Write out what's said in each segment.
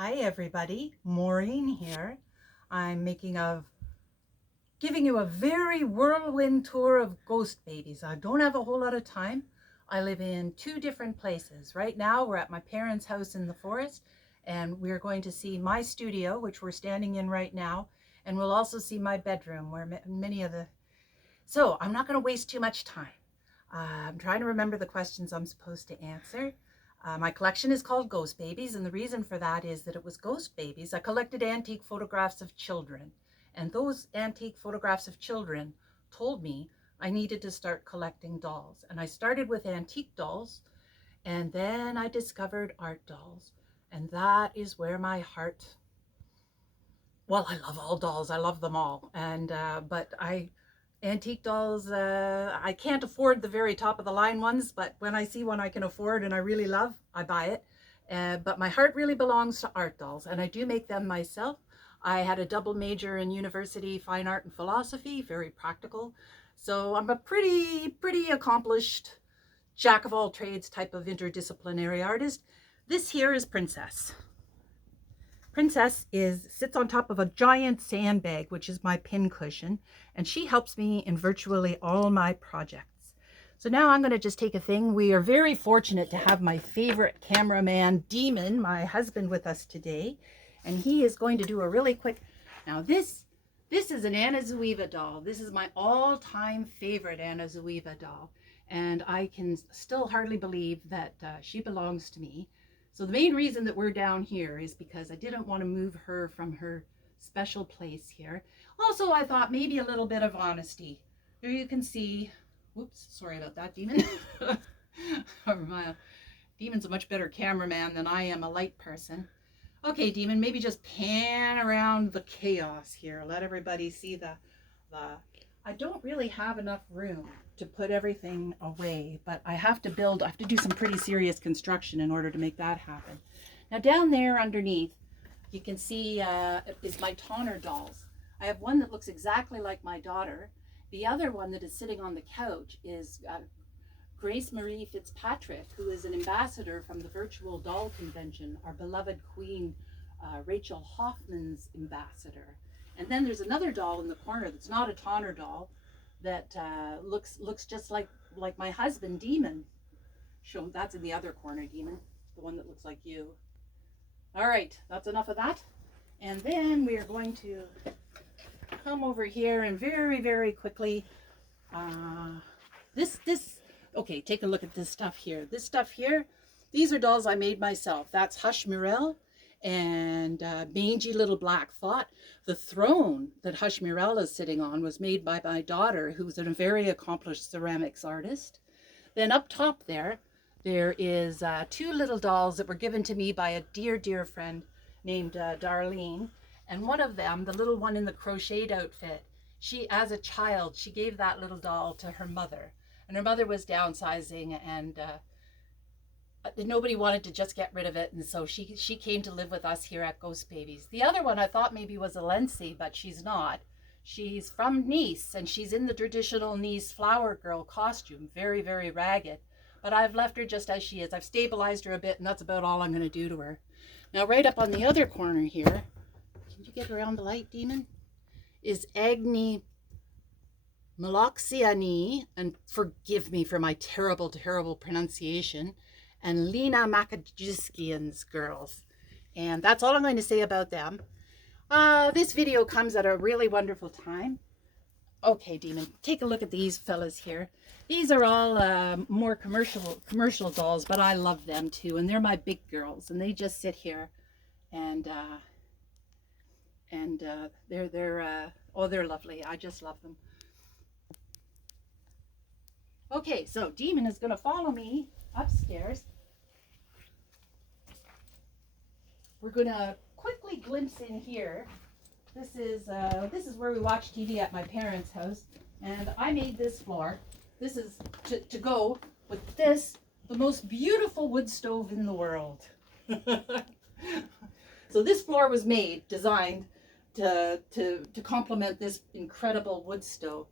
Hi everybody, Maureen here. I'm giving you a very whirlwind tour of ghost babies. I don't have a whole lot of time. I live in two different places. Right now we're at my parents' house in the forest, and we're going to see my studio, which we're standing in right now, and we'll also see my bedroom where many of the... So I'm not going to waste too much time. I'm trying to remember the questions I'm supposed to answer. My collection is called Ghost Babies, and the reason for that is that it was ghost babies. I collected antique photographs of children, and those antique photographs of children told me I needed to start collecting dolls. And I started with antique dolls, and then I discovered art dolls, and that is where my heart... Well, I love all dolls. I love them all, and but antique dolls, I can't afford the very top of the line ones, but when I see one I can afford and I really love, I buy it. But my heart really belongs to art dolls, and I do make them myself. I had a double major in university, fine art and philosophy, very practical. So I'm a pretty accomplished jack of all trades type of interdisciplinary artist. This here is Princess. Princess sits on top of a giant sandbag, which is my pin cushion, and she helps me in virtually all my projects. So now I'm going to just take a thing. We are very fortunate to have my favorite cameraman, Demon, my husband, with us today, and he is going to do a really quick... Now this is an Anna Zuiva doll. This is my all-time favorite Anna Zuiva doll, and I can still hardly believe that she belongs to me. So the main reason that we're down here is because I didn't want to move her from her special place here. Also, I thought maybe a little bit of honesty. Here you can see, whoops, sorry about that, Demon. Demon's a much better cameraman than I am a light person. Okay, Demon, maybe just pan around the chaos here. Let everybody see the I don't really have enough room to put everything away, but I have to do some pretty serious construction in order to make that happen. Now down there underneath, you can see is my Tonner dolls. I have one that looks exactly like my daughter. The other one that is sitting on the couch is Grace Marie Fitzpatrick, who is an ambassador from the Virtual Doll Convention, our beloved queen, Rachel Hoffman's ambassador. And then there's another doll in the corner that's not a Tonner doll that looks just like my husband, Demon. That's in the other corner, Demon, the one that looks like you. All right, that's enough of that. And then we are going to come over here and very quickly, okay, take a look at this stuff here. This stuff here, these are dolls I made myself. That's Hush Mirel and Mangy Little Black Thought. The throne that Hush Mirel is sitting on was made by my daughter, who's a very accomplished ceramics artist. Then up top there is two little dolls that were given to me by a dear friend named Darlene. And one of them, the little one in the crocheted outfit, as a child, she gave that little doll to her mother. And her mother was downsizing, and nobody wanted to just get rid of it, and so she came to live with us here at Ghost Babies. The other one I thought maybe was a Lency, but she's not. She's from Nice, and she's in the traditional Nice flower girl costume, very ragged. But I've left her just as she is. I've stabilized her a bit, and that's about all I'm going to do to her. Now, right up on the other corner here, can you get around the light, Demon? Is Agni Meloxiani, and forgive me for my terrible pronunciation, and Lena Makajiskian's girls. And that's all I'm going to say about them. This video comes at a really wonderful time. Okay, Demon, take a look at these fellas here. These are all more commercial dolls, but I love them too, and they're my big girls, and they just sit here, and they're lovely. I just love them. Okay, so Demon is going to follow me upstairs. We're going to quickly glimpse in here. This is where we watch TV at my parents' house, and I made this floor. This is to go with this, the most beautiful wood stove in the world. So this floor was designed to complement this incredible wood stove.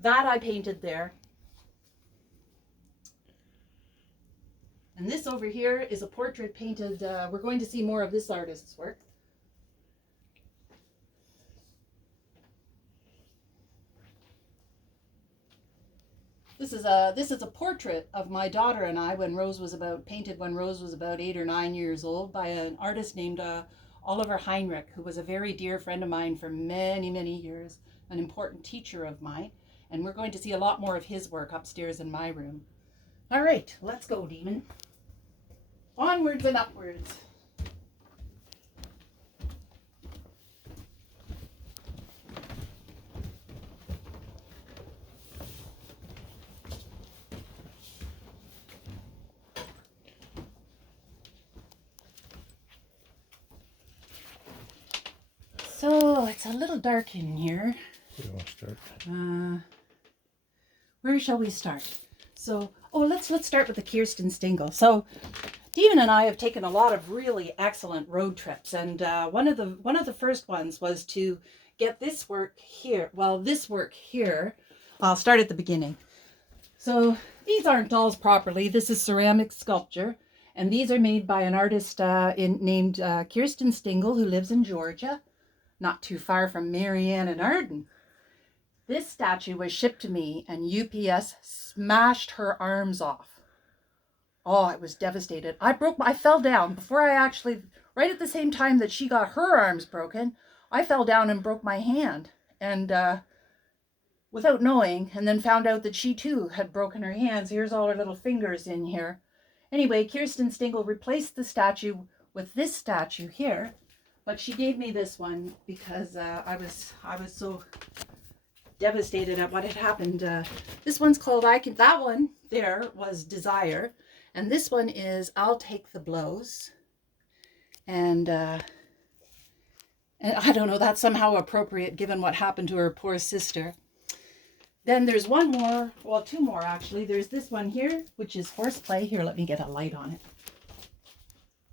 That I painted there. And this over here is a portrait painted, we're going to see more of this artist's work. This is a portrait of my daughter and I painted when Rose was about 8 or 9 years old by an artist named Oliver Heinrich, who was a very dear friend of mine for many, many years, an important teacher of mine. And we're going to see a lot more of his work upstairs in my room. All right, let's go, Demon. Onwards and upwards. So it's a little dark in here. Where do you want to start? Where shall we start? So, let's start with the Kirsten Stingle. So, Demon and I have taken a lot of really excellent road trips, and one of the first ones was to get this work here. Well, this work here. I'll start at the beginning. So these aren't dolls properly. This is ceramic sculpture, and these are made by an artist named Kirsten Stingle, who lives in Georgia, not too far from Marianne and Arden. This statue was shipped to me, and UPS smashed her arms off. Oh, I was devastated. I fell down right at the same time that she got her arms broken, I fell down and broke my hand. And without knowing, and then found out that she too had broken her hands. Here's all her little fingers in here. Anyway, Kirsten Stingle replaced the statue with this statue here, but she gave me this one because I was so devastated at what had happened. This one's called that one there was Desire, and this one is I'll Take the Blows. And I don't know, that's somehow appropriate given what happened to her poor sister. Then there's two more actually. There's this one here, which is Horseplay. Here, let me get a light on it.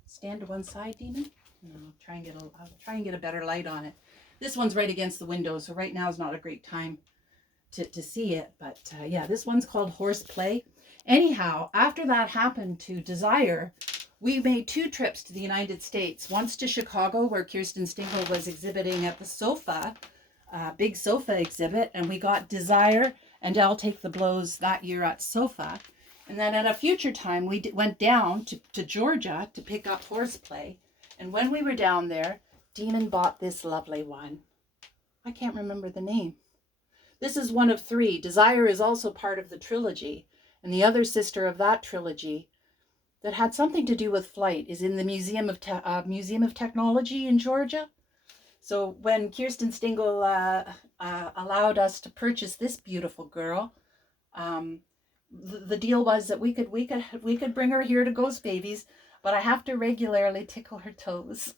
Stand to one side, Demon. No, I'll try and get a better light on it. This one's right against the window, so right now is not a great time to see it. But yeah, this one's called Horseplay. Anyhow, after that happened to Desire, we made 2 trips to the United States. Once to Chicago, where Kirsten Stingle was exhibiting at the SOFA, big SOFA exhibit, and we got Desire and I'll Take the Blows that year at SOFA. And then at a future time, we went down to Georgia to pick up Horseplay. And when we were down there, Demon bought this lovely one. I can't remember the name. This is one of 3. Desire is also part of the trilogy. And the other sister of that trilogy that had something to do with flight is in the Museum of Technology in Georgia. So when Kirsten Stingle allowed us to purchase this beautiful girl, the deal was that we could bring her here to Ghost Babies, but I have to regularly tickle her toes.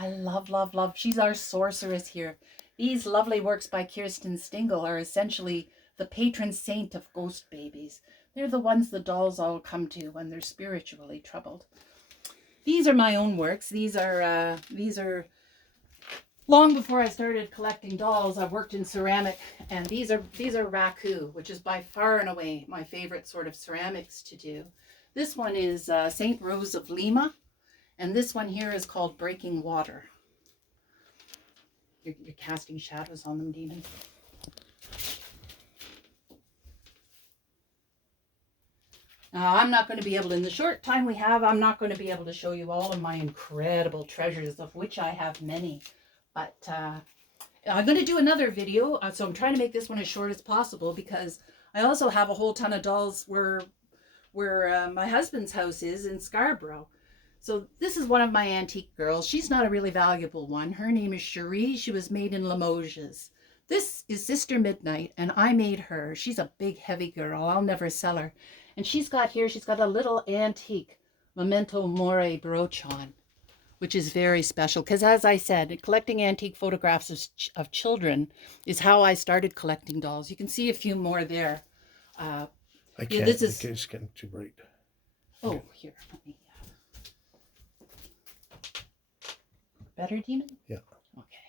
I love. She's our sorceress here. These lovely works by Kirsten Stingle are essentially the patron saint of Ghost Babies. They're the ones the dolls all come to when they're spiritually troubled. These are my own works. These are long before I started collecting dolls. I worked in ceramic, and these are raku, which is by far and away my favorite sort of ceramics to do. This one is Saint Rose of Lima, and this one here is called Breaking Water. You're casting shadows on them, Demon. I'm not going to be able, in the short time we have, I'm not going to be able to show you all of my incredible treasures, of which I have many. But I'm going to do another video, so I'm trying to make this one as short as possible, because I also have a whole ton of dolls where my husband's house is in Scarborough. So this is one of my antique girls. She's not a really valuable one. Her name is Cherie. She was made in Limoges. This is Sister Midnight, and I made her. She's a big, heavy girl. I'll never sell her. And she's got a little antique Memento Mori brooch on, which is very special. Because as I said, collecting antique photographs of children is how I started collecting dolls. You can see a few more there. I can't. It's getting too bright. Oh, here. Let me. Better, Demon? Yeah. Okay.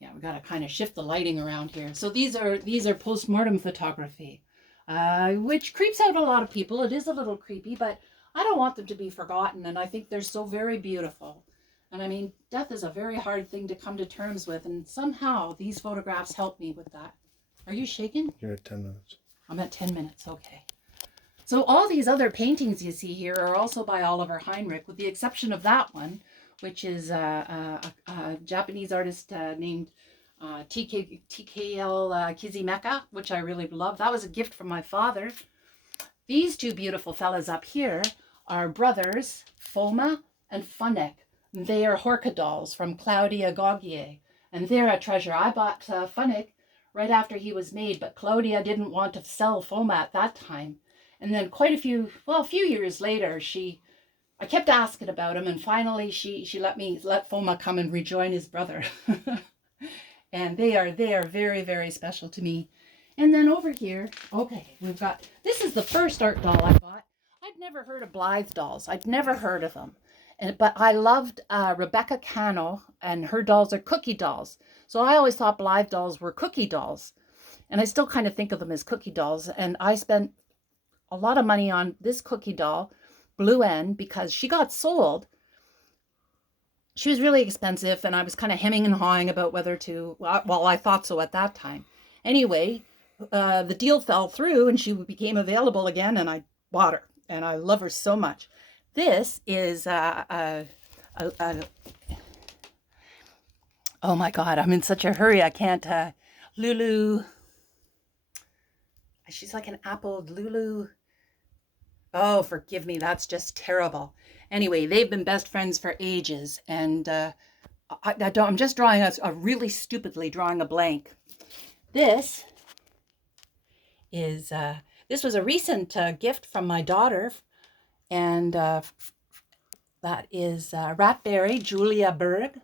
Yeah, we got to kind of shift the lighting around here. So these are postmortem photography. which creeps out a lot of people. It is a little creepy, but I don't want them to be forgotten, and I think they're so very beautiful. And I mean, death is a very hard thing to come to terms with, and somehow these photographs help me with that. Are you shaking? You're at 10 minutes. I'm at 10 minutes, okay. So all these other paintings you see here are also by Oliver Heinrich, with the exception of that one, which is a Japanese artist named TKL Kizimeka, which I really love. That was a gift from my father. These two beautiful fellas up here are brothers, Foma and Funnek. They are Horka dolls from Claudia Gauguier, and they're a treasure. I bought Funnek right after he was made, but Claudia didn't want to sell Foma at that time. And then a few years later, I kept asking about him, and finally she let Foma come and rejoin his brother. And they are very, very special to me. And then over here, okay, this is the first art doll I bought. I'd never heard of Blythe dolls. I'd never heard of them. But I loved Rebecca Cano, and her dolls are cookie dolls. So I always thought Blythe dolls were cookie dolls. And I still kind of think of them as cookie dolls. And I spent a lot of money on this cookie doll, Blue N, because she got sold. She was really expensive, and I was kind of hemming and hawing about whether to, well, I thought so at that time. Anyway, the deal fell through, and she became available again, and I bought her, and I love her so much. This is oh my God, I'm in such a hurry. I can't, Lulu. She's like an apple, Lulu. Oh, forgive me. That's just terrible. Anyway, they've been best friends for ages. And I'm just drawing really stupidly drawing a blank. This is, this was a recent gift from my daughter. And that is Ratberry, Julia Berg.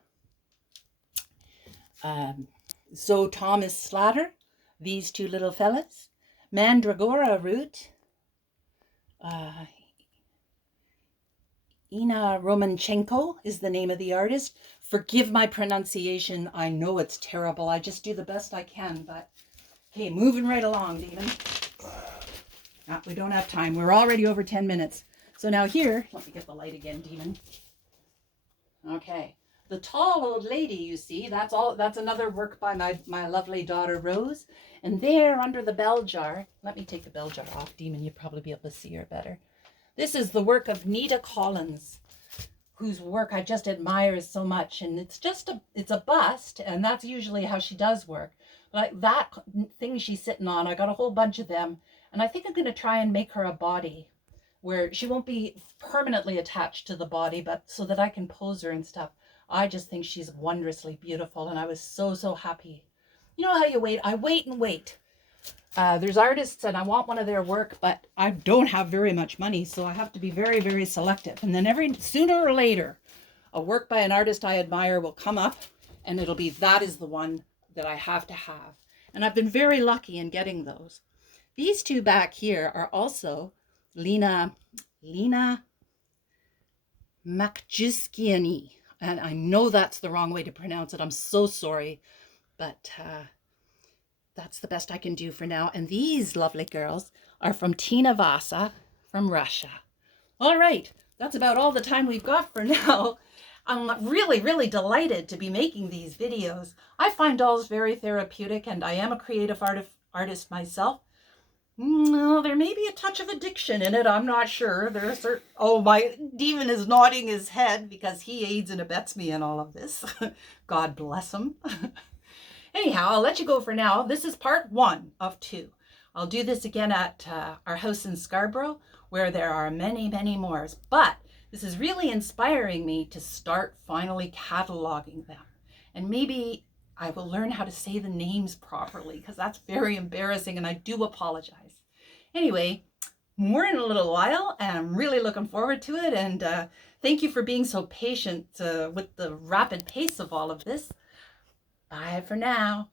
Zoe Thomas Slatter, these two little fellas. Mandragora root. Ina Romanchenko is the name of the artist. Forgive my pronunciation. I know it's terrible. I just do the best I can, but okay, moving right along, Demon. We don't have time. We're already over 10 minutes. So now here, let me get the light again, Demon. Okay. The tall old lady, you see, that's another work by my lovely daughter, Rose. And there under the bell jar, let me take the bell jar off, Demon, you'll probably be able to see her better. This is the work of Nita Collins, whose work I just admire so much. And it's a bust, and that's usually how she does work. Like that thing she's sitting on, I got a whole bunch of them. And I think I'm going to try and make her a body where she won't be permanently attached to the body, but so that I can pose her and stuff. I just think she's wondrously beautiful, and I was so, so happy. You know how you wait? I wait and wait. There's artists, and I want one of their work, but I don't have very much money, so I have to be very, very selective. And then sooner or later, a work by an artist I admire will come up, and it'll be, that is the one that I have to have. And I've been very lucky in getting those. These two back here are also Lena Makjiskiani. And I know that's the wrong way to pronounce it. I'm so sorry. But that's the best I can do for now. And these lovely girls are from Tina Vasa from Russia. All right. That's about all the time we've got for now. I'm really, really delighted to be making these videos. I find dolls very therapeutic, and I am a creative artist myself. No, there may be a touch of addiction in it. I'm not sure. Oh, my Demon is nodding his head because he aids and abets me in all of this. God bless him. Anyhow, I'll let you go for now. This is part 1 of 2. I'll do this again at our house in Scarborough, where there are many, many more. But this is really inspiring me to start finally cataloging them. And maybe I will learn how to say the names properly, because that's very embarrassing, and I do apologize. Anyway, more in a little while, and I'm really looking forward to it. And thank you for being so patient with the rapid pace of all of this. Bye for now.